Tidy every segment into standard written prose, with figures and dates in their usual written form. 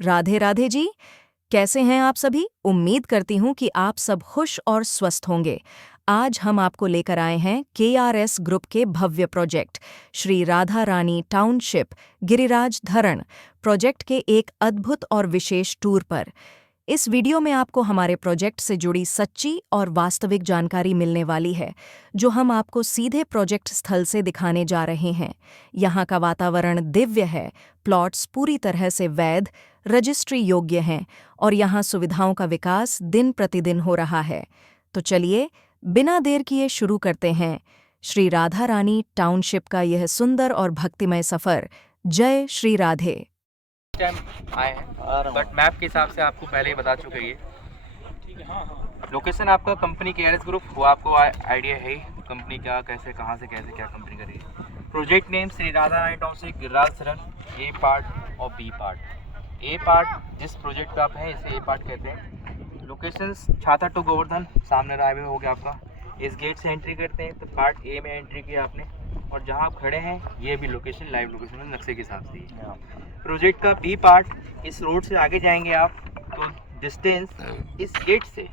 राधे राधे जी। कैसे हैं आप सभी? उम्मीद करती हूँ कि आप सब खुश और स्वस्थ होंगे। आज हम आपको लेकर आए हैं केआरएस ग्रुप के भव्य प्रोजेक्ट श्री राधा रानी टाउनशिप गिरिराज धरण प्रोजेक्ट के एक अद्भुत और विशेष टूर पर। इस वीडियो में आपको हमारे प्रोजेक्ट से जुड़ी सच्ची और वास्तविक जानकारी मिलने वाली है, जो हम आपको सीधे प्रोजेक्ट स्थल से दिखाने जा रहे हैं। यहाँ का वातावरण दिव्य है, प्लॉट्स पूरी तरह से वैध, रजिस्ट्री योग्य हैं और यहाँ सुविधाओं का विकास दिन प्रतिदिन हो रहा है। तो चलिए, बिना देर किए शुरू करते हैं श्री राधा रानी टाउनशिप का यह सुंदर और भक्तिमय सफर। जय श्री राधे। टाइम आए हैं बट मैप के हिसाब से आपको पहले ही बता चुके ये लोकेशन आपका कंपनी केआरएस ग्रुप, वो आपको आइडिया है कंपनी क्या, कैसे, कहाँ से कैसे क्या कंपनी कर रही है। Project name Shri Radha Rani township Giriraj धरण, ए पार्ट और बी पार्ट। ए पार्ट जिस प्रोजेक्ट का आप हैं इसे ए पार्ट कहते हैं। लोकेशंस छाता टू गोवर्धन, सामने हाईवे हो गया आपका। इस गेट से एंट्री करते हैं तो पार्ट ए में एंट्री किया आपने, और जहाँ आप खड़े हैं ये भी लोकेशन लाइव लोकेशन है नक्शे के हिसाब से ही। प्रोजेक्ट का बी पार्ट, इस रोड से आगे जाएंगे आप तो डिस्टेंस इस गेट से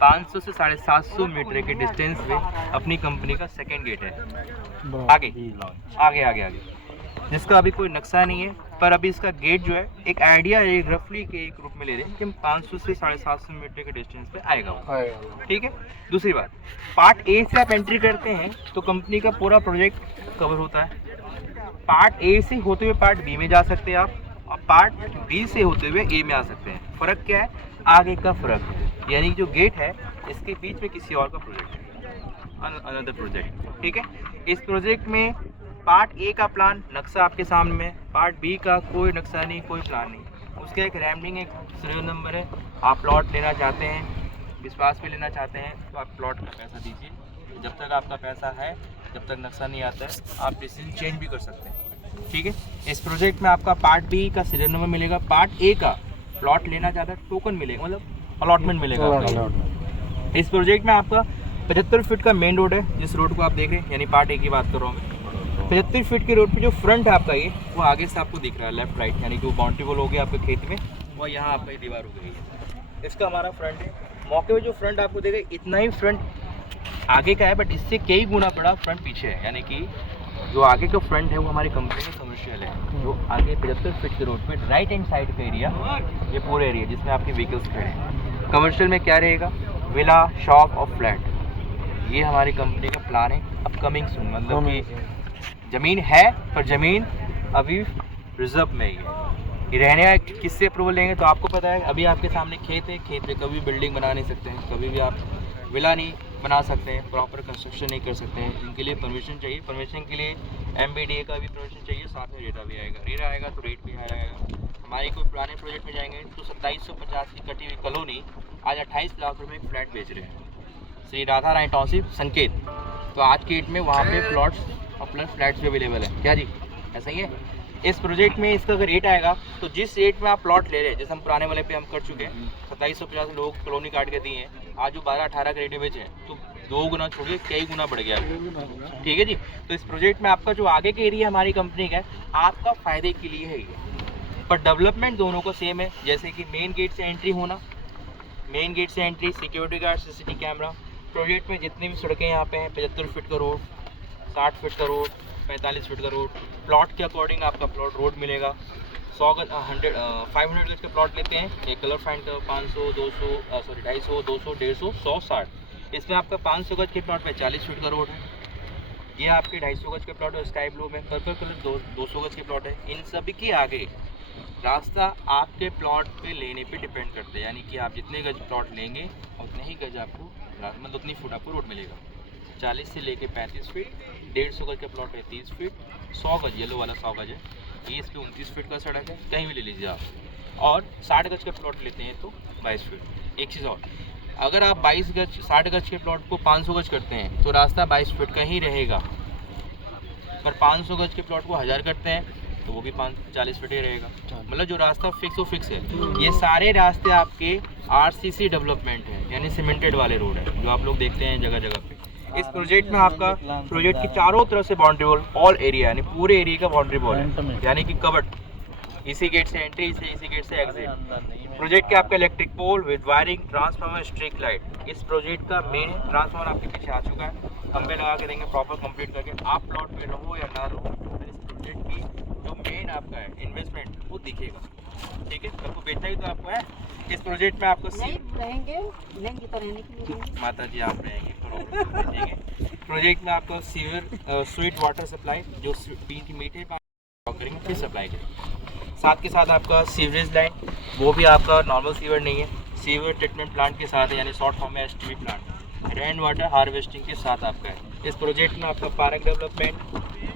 500 से 750 मीटर के डिस्टेंस में अपनी कंपनी का सेकंड गेट है। आगे आगे आगे आगे जिसका अभी कोई नक्शा नहीं है, पर अभी इसका गेट जो है एक आइडिया है, एक रफली के एक रूप में ले रहे हैं कि 500 से 750 मीटर के डिस्टेंस पे आएगा वो। ठीक है। दूसरी बात, पार्ट ए से आप एंट्री करते हैं तो कंपनी का पूरा प्रोजेक्ट कवर होता है। पार्ट ए से होते हुए पार्ट बी में जा सकते हैं आप, और पार्ट बी से होते हुए ए में आ सकते हैं। फ़र्क क्या है? आगे का फ़र्क, यानी जो गेट है इसके बीच में किसी और का प्रोजेक्ट है, अनदर प्रोजेक्ट। ठीक है। इस प्रोजेक्ट में पार्ट ए का प्लान नक्शा आपके सामने में, पार्ट बी का कोई नक्शा नहीं, कोई प्लान नहीं। उसका एक रैमडिंग एक सीरियल नंबर है। आप प्लॉट लेना चाहते हैं, विश्वास पे लेना चाहते हैं तो आप प्लॉट का पैसा दीजिए। जब तक आपका पैसा है, जब तक नक्शा नहीं आता है, आप डिसीजन चेंज भी कर सकते हैं। ठीक है। इस प्रोजेक्ट में आपका पार्ट बी का सीरियल नंबर मिलेगा, पार्ट ए का प्लॉट लेना चाहता है टोकन मिलेगा, मतलब अलॉटमेंट मिलेगा आपका। इस प्रोजेक्ट में आपका 75 फीट का मेन रोड है, जिस रोड को आप देख रहे हैं, यानी पार्ट ए की बात कर रहा हूँ मैं। 75 फीट के रोड पे जो फ्रंट है आपका ये, वो आगे से आपको दिख रहा है लेफ्ट राइट, यानी कि वो बाउंड्री वॉल हो गया आपके खेत में, और यहाँ आपका ये दीवार हो गई है। इसका हमारा फ्रंट है। मौके पे जो फ्रंट आपको देगा इतना ही फ्रंट आगे का है, बट इससे कई गुना बड़ा फ्रंट पीछे है, यानी कि जो आगे का फ्रंट है वो हमारी कंपनी का कमर्शियल है। जो आगे 75 फीट के रोड पे राइट हैंड साइड का एरिया, ये पूरा एरिया जिसमें आपके व्हीकल्स खड़े हैं। कमर्शियल में क्या रहेगा? विला, शॉप और फ्लैट, ये हमारी कंपनी का प्लान है अपकमिंग सून। मतलब कि ज़मीन है, पर ज़मीन अभी रिजर्व में ही है। ये रहने का किससे अप्रूवल लेंगे तो आपको पता है। अभी आपके सामने खेत है, खेत में कभी बिल्डिंग बना नहीं सकते हैं, कभी भी आप विला नहीं बना सकते हैं, प्रॉपर कंस्ट्रक्शन नहीं कर सकते हैं। इनके लिए परमिशन चाहिए। परमिशन के लिए MBDA का भी परमिशन चाहिए, साथ में रेरा भी आएगा। रेरा आएगा तो रेट भी आएगा। हमारे कोई पुराने प्रोजेक्ट में जाएंगे तो 2750 की कटी हुई कॉलोनी आज 28 लाख रुपये में फ्लैट बेच रहे हैं, श्री राधा रानी टाउनशिप संकेत। तो आज की डेट में वहाँ पे प्लॉट्स और प्लस फ्लैट्स भी अवेलेबल है। क्या जी, ऐसा ही है। इस प्रोजेक्ट में इसका अगर रेट आएगा तो जिस रेट में आप प्लॉट ले रहे हैं, जैसे हम पुराने वाले पे हम कर चुके हैं, 2750 लोग कॉलोनी काट के दिए हैं, आज जो 12-18 के रेट में बेचे हैं, तो 2 गुना छोड़िए कई गुना बढ़ गया। ठीक है जी। तो इस प्रोजेक्ट में आपका जो आगे का एरिया हमारी कंपनी का है, आपका फ़ायदे के लिए है ये, पर डेवलपमेंट दोनों को सेम है। जैसे कि मेन गेट से एंट्री होना, मेन गेट से entry, security guard, CCTV camera. Project में जितनी भी सड़कें यहाँ पे हैं, 75 फीट का रोड, 60 फीट का रोड, 45 फीट का रोड, प्लॉट के अकॉर्डिंग आपका प्लॉट रोड मिलेगा। 500 गज का प्लॉट लेते हैं, एक कलर फाइंड का 500, 200, 250, 200, 150, 100, 60। इसमें आपका 500 गज के प्लॉट में 40 फीट का रोड है। ये आपके 250 गज के प्लॉट है स्काई ब्लू में, पर्पल कलर 200 गज के प्लॉट है। इन सभी के आगे रास्ता आपके प्लॉट पे लेने पे डिपेंड करते हैं, यानी कि आप जितने गज प्लॉट लेंगे उतने ही गज आपको, मतलब उतनी फुट आपको रोड मिलेगा। 40 से लेके 35 फीट, 150 गज का प्लॉट है 30 फीट, 100 गज येलो वाला 100 गज है, ये इस पर 29 फीट का सड़क है, कहीं भी ले लीजिए आप। और 60 गज का प्लॉट लेते हैं तो 22 फीट। एक चीज़ और, अगर आप 22 गज 60 गज के प्लॉट को 500 गज करते हैं तो रास्ता 22 फीट का ही रहेगा, पर 500 गज के प्लॉट को 1000 करते हैं तो वो भी 40 फीट ही रहेगा। मतलब जो रास्ता फिक्स वो फिक्स है। ये सारे रास्ते आपके RCC डेवलपमेंट है, यानी सीमेंटेड वाले रोड है, जो आप लोग देखते हैं जगह जगह पे। इस प्रोजेक्ट में आपका प्रोजेक्ट की चारों तरफ से बाउंड्री वॉल, ऑल एरिया, यानी पूरे एरिया का बाउंड्री वॉल है, यानी कि कवर्ड इसी गेट से एंट्री, इसी गेट से एग्जिट। प्रोजेक्ट के आपका electric pole with wiring, transformer, street light. इस प्रोजेक्ट का मेन ट्रांसफार्मर आपके पीछे आ चुका है, खंबे लगा के देंगे प्रॉपर कंप्लीट करके। आप प्लॉट पे रहो या ना रहो, फिर इस प्रोजेक्ट की जो मेन आपका है इन्वेस्टमेंट वो दिखेगा। ठीक है, सबको बेचना ही तो आपको है। इस प्रोजेक्ट में आपको रहेंगे तो रहने के लिए रहेंगे। माता जी आप रहेंगे, प्रोजेक्ट में आपको सीवर स्वीट वाटर सप्लाई जो मीठे पानी करेंगे फिर सप्लाई करेंगे। साथ के साथ आपका सीवरेज लाइन, वो भी आपका नॉर्मल सीवर नहीं है, सीवर ट्रीटमेंट प्लांट के साथ है, यानी शॉर्ट फॉर्म में STP plant. Rain water harvesting के साथ आपका है। इस प्रोजेक्ट में आपका पार्क डेवलपमेंट,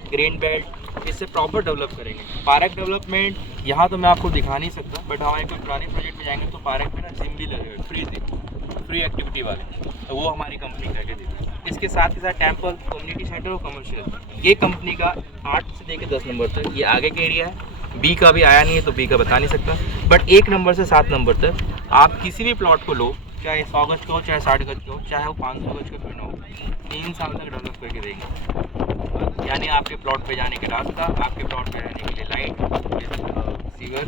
ग्रीन बेल्ट, इससे प्रॉपर डेवलप करेंगे। पार्क डेवलपमेंट यहाँ तो मैं आपको दिखा नहीं सकता, बट हमारे कोई पुराने प्रोजेक्ट में जाएंगे तो पार्क में ना जिम भी लगेगा, फ्री एक्टिविटी वाले, तो वो हमारी कंपनी करके देती है। इसके साथ ही साथ टेम्पल, कम्युनिटी सेंटर और कमर्शियल, ये कंपनी का 8 से लेकर 10 नंबर तक ये आगे के एरिया है। बी का भी आया नहीं है तो बी का बता नहीं सकता, बट 1 नंबर से 7 नंबर तक आप किसी भी प्लॉट को लो, चाहे 100 गज का हो, चाहे 60 गज का हो, चाहे वो 500 गज का क्यों ना हो, 3 साल तक डेवलप करके देंगे। यानी आपके प्लॉट पे जाने का रास्ता, आपके प्लॉट पे रहने के लिए लाइट, सीवर,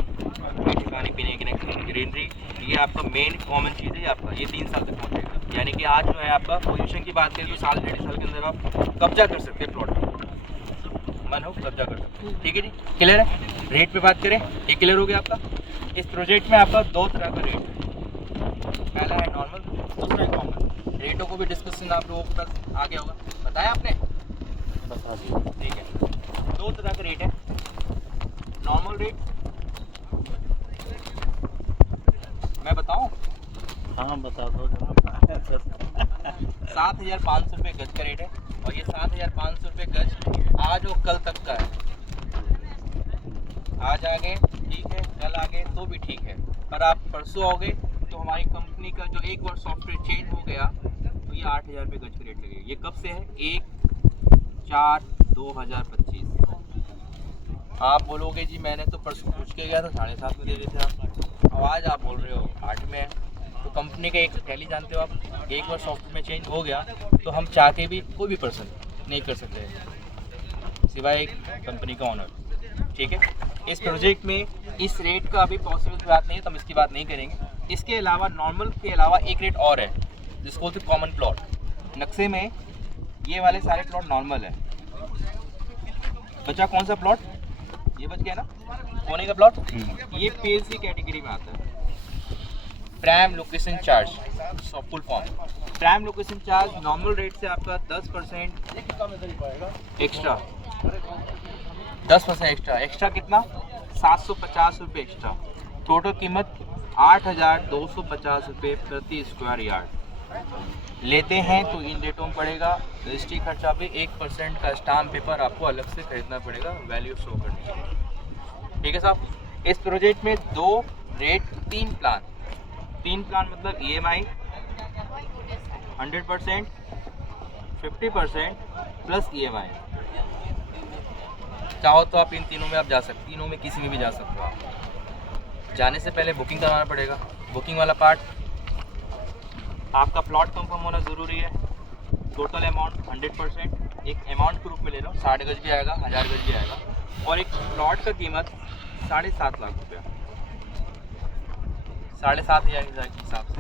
मीठे पानी पीने के लिए ग्रीनरी, ये आपका मेन कॉमन चीज़ है आपका, ये 3 साल तक पहुँचेगा। यानी कि आज जो है आपका पोजीशन की बात करें तो साल 1.5 साल के अंदर आप कब्जा कर सकते हैं प्लॉट पर, मन हो कब्जा कर सकते हैं। ठीक है जी, क्लियर है। रेट पे बात करें, ये क्लियर हो गया आपका। इस प्रोजेक्ट में आपका 2 तरह का रेट है, पहला है नॉर्मल, दूसरा है कॉमन। रेटों को भी डिस्कशन आप लोगों को तक आ गया होगा, बताया आपने, बता दिया। ठीक है, 2 तरह का रेट है। नॉर्मल रेट मैं बताऊं? हाँ बता दो। 7,500 रुपये गज का रेट है, और ये 7,500 रुपये गज आज और कल तक का है। आज आ गए ठीक है, कल आ गए तो भी ठीक है, पर आप परसों आओगे तो हमारी कंपनी का जो एक बार सॉफ्टवेयर चेंज हो गया तो ये 8,000 रुपये गज का रेट लगेगा। ये कब से है? 1/4/2025। आप बोलोगे जी मैंने तो परसों पूछ के गया था 7.5 में दे रहे थे आप, अब आज आप बोल रहे हो 8 में है। तो कंपनी का एक टैली जानते हो आप, एक बार सॉफ्टवेयर में चेंज हो गया तो हम चाह के भी कोई भी पर्सन नहीं कर सकते सिवाय एक कंपनी का ऑनर। ठीक है, इस प्रोजेक्ट में इस रेट का अभी पॉसिबल बात नहीं है तो हम इसकी बात नहीं करेंगे। इसके अलावा नॉर्मल के अलावा एक रेट और है जिसको बोलते कॉमन प्लॉट। नक्शे में ये वाले सारे प्लॉट नॉर्मल है। बचा कौन सा प्लॉट? ये बच गया ना, कोने का प्लॉट, ये पीएलसी कैटेगरी में आता है। Prime location charge, full form prime location charge normal rate से आपका 10% एक्स्ट्रा, 10% एक्स्ट्रा कितना? 750 रुपये एक्स्ट्रा। टोटल कीमत 8,250 रुपये प्रति स्क्वायर यार्ड लेते हैं तो इन रेटों में पड़ेगा। रजिस्ट्री खर्चा भी 1% का स्टाम्प पेपर आपको अलग से खरीदना पड़ेगा वैल्यू शो करने के लिए। ठीक है साहब, इस प्रोजेक्ट में 2 रेट 3 प्लान मतलब EMI 100%, 50% प्लस EMI। चाहो तो आप इन तीनों में आप जा सकते, तीनों में किसी में भी जा सकते हो आप। जाने से पहले बुकिंग करवाना पड़ेगा। बुकिंग वाला पार्ट, आपका प्लॉट कंफर्म होना ज़रूरी है। टोटल अमाउंट 100%, एक अमाउंट के रूप में ले लो, 60 गज भी आएगा, 1000 गज भी आएगा, और एक प्लॉट का कीमत 7.5 लाख रुपया, 7,500 के हिसाब से।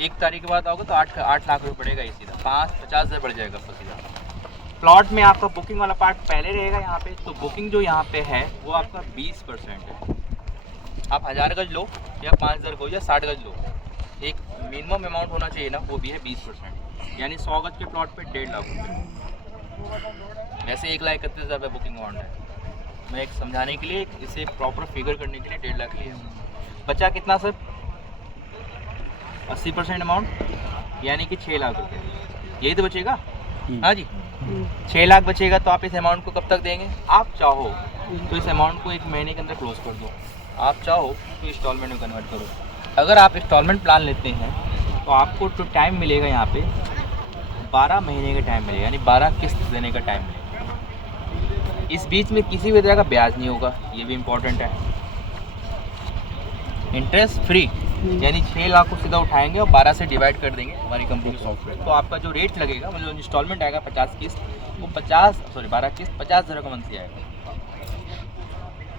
1 तारीख के बाद आओगे तो 8 लाख रुपये पड़ेगा, ये सीधा 50,000 बढ़ जाएगा आपका सीधा। प्लॉट में आपका बुकिंग वाला पार्ट पहले रहेगा यहाँ पे, तो बुकिंग जो यहाँ पे है वो आपका 20% है। आप 1000 गज लो या 5000 गज या 60 गज लो, एक मिनिमम अमाउंट होना चाहिए ना, वो भी है 20%, यानी 100 गज के प्लॉट पे 1.5 लाख रुपये। वैसे 1,31,000 रुपये बुकिंग अमाउंट है, मैं एक समझाने के लिए, इसे प्रॉपर फिगर करने के लिए 1.5 लाख लिए। बचा कितना सर? 80% अमाउंट, यानी कि 6 लाख रुपये, यही तो बचेगा। हाँ जी, 6 लाख बचेगा। तो आप इस अमाउंट को कब तक देंगे? आप चाहो तो इस अमाउंट को 1 महीने के अंदर क्लोज कर दो, आप चाहो तो इंस्टॉलमेंट में कन्वर्ट करो। अगर आप इंस्टॉलमेंट प्लान लेते हैं तो आपको तो टाइम मिलेगा यहाँ पे 12 महीने का टाइम मिलेगा, यानी 12 किस्त देने का टाइम मिलेगा। इस बीच में किसी भी तरह का ब्याज नहीं होगा, ये भी इम्पोर्टेंट है। इंटरेस्ट फ्री, यानी 6 लाख को सीधा उठाएंगे और 12 से डिवाइड कर देंगे हमारी कंपनी के सॉफ्टवेयर। तो आपका जो रेट लगेगा, मतलब इंस्टॉलमेंट आएगा 50 किस्त, वो 12 किस्त 50,000 का मंथली आएगा।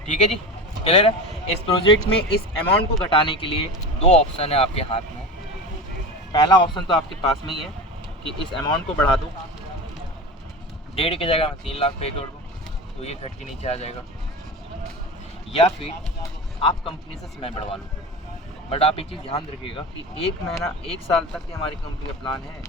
ठीक है जी, क्लियर है। इस प्रोजेक्ट में इस अमाउंट को घटाने के लिए दो ऑप्शन है आपके हाथ में। पहला ऑप्शन तो आपके पास में ही है कि इस अमाउंट को बढ़ा दो, 1.5 की जगह मैं 3 लाख पे कर दूँ तो ये घट के नीचे आ जाएगा, या फिर आप कंपनी से समय बढ़वा लो। बट आप एक चीज़ ध्यान रखिएगा कि 1 महीना 1 साल तक की हमारी कंपनी का प्लान है।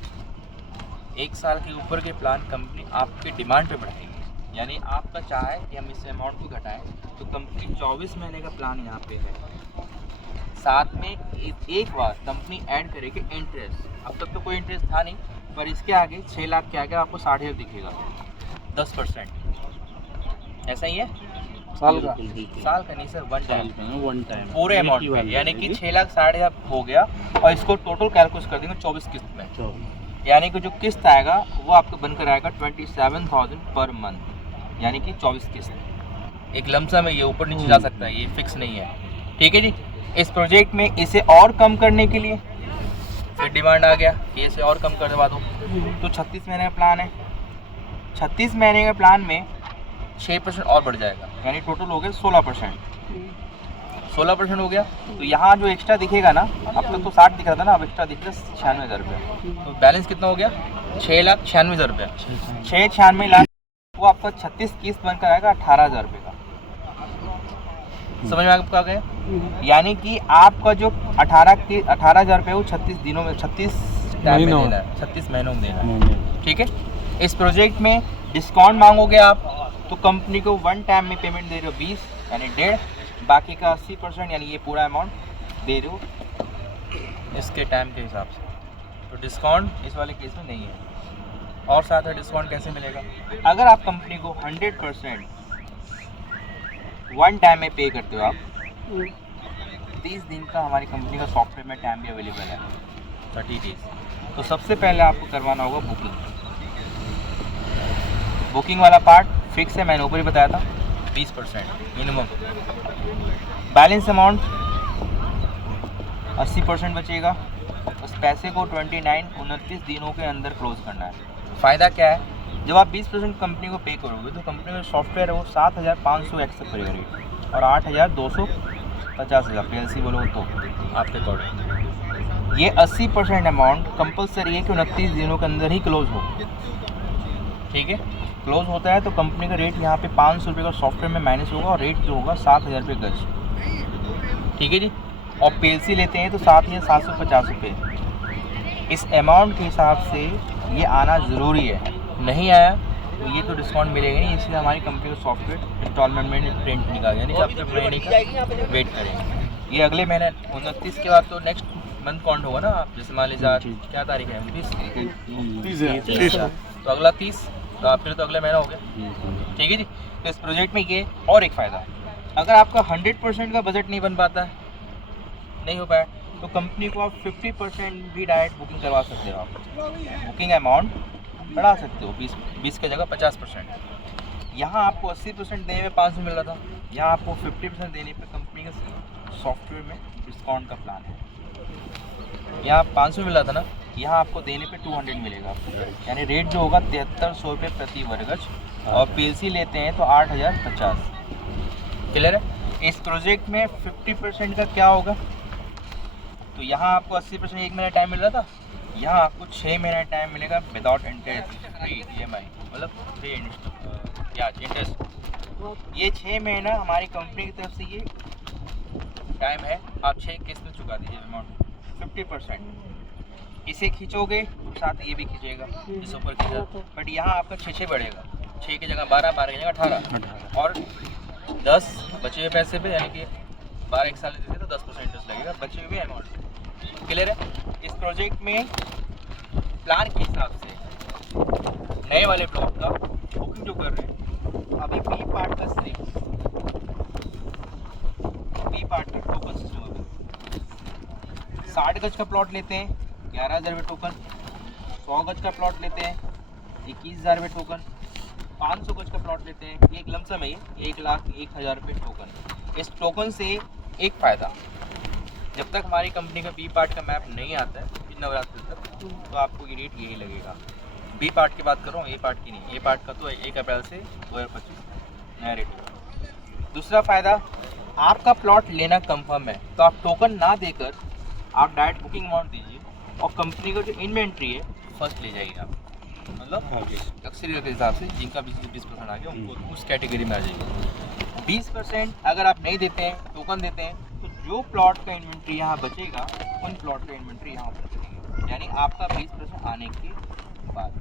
1 साल के ऊपर के प्लान कंपनी आपकी डिमांड पे बढ़ाएगी। यानी आपका चाहे कि हम इस अमाउंट को घटाएं तो कंपनी 24 महीने का प्लान यहाँ पे है। साथ में एक बार कंपनी ऐड करेगी इंटरेस्ट। अब तक तो कोई इंटरेस्ट था नहीं, पर इसके आगे 6 लाख के आगे आपको 60,000 दिखेगा, 10%। ऐसा ही है, साल साल का नहीं सर, वन टाइम पूरे पूरे अमाउंट पे, यानी कि 6,60,000 हो गया। और इसको टोटल कैलकुलेट कर देंगे 24 किस्त में, यानी कि जो किस्त आएगा वो आपको बनकर आएगा 27,000 पर मंथ, यानी कि 24 किस्त। एक लमसम है, ये ऊपर नीचे जा सकता है, ये फिक्स नहीं है। ठीक है जी। इस प्रोजेक्ट में इसे और कम करने के लिए फिर डिमांड आ गया कि इसे और कम कर दवा दो, तो 36 महीने का प्लान है। 36 महीने के प्लान में 6% और बढ़ जाएगा, यानी टोटल हो गया 16%। 16% हो गया, तो यहाँ जो एक्स्ट्रा दिखेगा ना, अब तक तो 60 दिख रहा था ना, अब एक्स्ट्रा दिख रहा है 96,000 रुपये। तो बैलेंस कितना हो गया? 6,96,000 रुपये। 6,96 लाख वो आपका 36 किस्त बनकर आएगा 18,000 रुपये का। समझ में आपका गया? यानी कि आपका जो 18,000 रुपये वो 36 दिनों में 36 टाइम में देना है, 36 महीनों में देना है। ठीक है। इस प्रोजेक्ट में डिस्काउंट मांगोगे आप तो कंपनी को वन टाइम में पेमेंट दे रहे हो 20 यानी 1.5, बाकी का 80% यानी ये पूरा अमाउंट दे रहे हो इसके टाइम के हिसाब से। तो डिस्काउंट इस वाले केस में नहीं है। और साथ में डिस्काउंट कैसे मिलेगा? अगर आप कंपनी को 100% वन टाइम में पे करते हो आप, 30 दिन का हमारी कंपनी का सॉफ्टवेयर में टाइम भी अवेलेबल है, 30 डेज। तो सबसे पहले आपको करवाना होगा बुकिंग वाला पार्ट फिक्स है, मैंने ऊपर ही बताया था, 20% मिनिमम। बैलेंस अमाउंट 80% बचेगा। उस पैसे को 29 दिनों के अंदर क्लोज करना है। फ़ायदा क्या है? जब आप 20% कंपनी को पे करोगे तो कंपनी का सॉफ्टवेयर है वो 7,500 एक्सेप्ट करेगा रेट, और 8,250 PLC बोलो तो आपके अकॉर्डिंग। ये 80% अमाउंट कंपलसरी है कि 29 दिनों के अंदर ही क्लोज हो। ठीक है। क्लोज होता है तो कंपनी का रेट यहाँ पे 500 रुपये का सॉफ्टवेयर में माइनस होगा, और रेट जो होगा 7,000 रुपये गज। ठीक है जी। और PLC लेते हैं तो 7,750 रुपये। इस अमाउंट के हिसाब से ये आना ज़रूरी है, नहीं आया तो ये तो डिस्काउंट मिलेगा नहीं। इसलिए हमारी कंपनी का सॉफ्टवेयर इंस्टॉलमेंट में प्रिंट निकाल, यानी कि आपके महीने का वेट करेंगे। ये अगले महीने 29 के बाद तो नेक्स्ट मंथ काउंट होगा ना। आप जैसे मान लीजिए क्या तारीख है? 30 तो अगला 30, तो आप फिर तो अगले महीना हो गया। ठीक है जी। तो इस प्रोजेक्ट में ये और एक फ़ायदा है, अगर आपका 100% का बजट नहीं बन पाता है, नहीं हो पाया, तो कंपनी को आप 50% भी डायरेक्ट बुकिंग करवा सकते हो। आप बुकिंग अमाउंट बढ़ा सकते हो, 20 की जगह 50%। यहाँ आपको 80% देने में 500 मिल रहा था, यहाँ आपको 50% देने पे कंपनी के सॉफ्टवेयर में डिस्काउंट का प्लान है। यहाँ 500 मिल रहा था ना, यहाँ आपको देने पे 200 मिलेगा, यानी रेट जो होगा 7300 रुपये प्रति वर्गज। और PLC लेते हैं तो 8,050। क्लियर है? इस प्रोजेक्ट में 50% का क्या होगा? तो यहाँ आपको 80% 1 महीना टाइम मिल रहा था, यहाँ आपको 6 महीना टाइम मिलेगा विदाउट इंटरेस्ट, फ्री EMI, मतलब फ्री इंटरेस्ट। ये 6 महीना हमारी कंपनी की तरफ से ये टाइम है, आप 6 किस्त में चुका दीजिए अमाउंट 50%। इसे खींचोगे तो साथ ये भी खींचेगा, इस ऊपर खींचा, बट यहाँ आपका 6 बढ़ेगा, 6 की जगह 12, 12 की जगह 18, और 10 बचे हुए पैसे पे, यानी कि 12 एक साल देते तो 10% इंटरेस्ट लगेगा बचे हुए अमाउंट। क्लियर है? इस प्रोजेक्ट में प्लान के हिसाब से नए वाले ब्लॉक का बुकिंग जो कर रहे हैं अभी बी पार्ट का टोकन सिस्टम होगा। 60 गज का प्लॉट लेते हैं 11,000 रुपये टोकन, 100 गज का प्लॉट लेते हैं 21,000 रुपये टोकन, 500 गज का प्लॉट लेते हैं, एक लमसम है, 1,01,000 रुपये टोकन। इस टोकन से एक फ़ायदा, जब तक हमारी कंपनी का बी पार्ट का मैप नहीं आता है नवरात्रि तक, तो आपको ये रेट यही लगेगा। बी पार्ट की बात कर रहा हूँ, ए पार्ट की नहीं। ए पार्ट का तो 1 अप्रैल से 2025 नया रेट होगा। दूसरा फ़ायदा, आपका प्लॉट लेना कंफर्म है तो आप टोकन ना देकर आप डायरेक्ट बुकिंग अमाउंट दीजिए और कंपनी का जो इन्वेंट्री है फर्स्ट ले जाइए आप, मतलब अक्सरियत के हिसाब से जिनका 20% आ गया उनको उस कैटेगरी में आ जाइए। 20% अगर आप नहीं देते हैं, टोकन देते हैं, तो जो प्लॉट का इन्वेंट्री यहाँ बचेगा उन प्लॉट का इन्वेंट्री यहाँ पर चलेगी, यानी आपका 20% आने के बाद,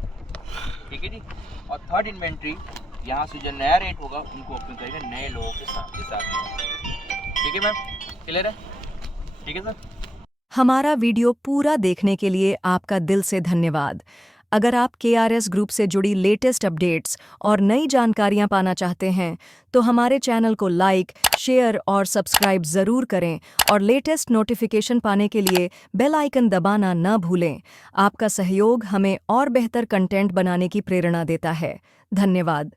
ठीक है जी। और थर्ड इन्वेंट्री यहाँ से जो नया रेट होगा उनको ओपन करेगा नए लोगों के साथ में, ठीक है मैम, क्लियर है, ठीक है सर। हमारा वीडियो पूरा देखने के लिए आपका दिल से धन्यवाद। अगर आप KRS ग्रुप से जुड़ी लेटेस्ट अपडेट्स और नई जानकारियां पाना चाहते हैं तो हमारे चैनल को लाइक, शेयर और सब्सक्राइब ज़रूर करें और लेटेस्ट नोटिफिकेशन पाने के लिए बेल आइकन दबाना न भूलें। आपका सहयोग हमें और बेहतर कंटेंट बनाने की प्रेरणा देता है। धन्यवाद।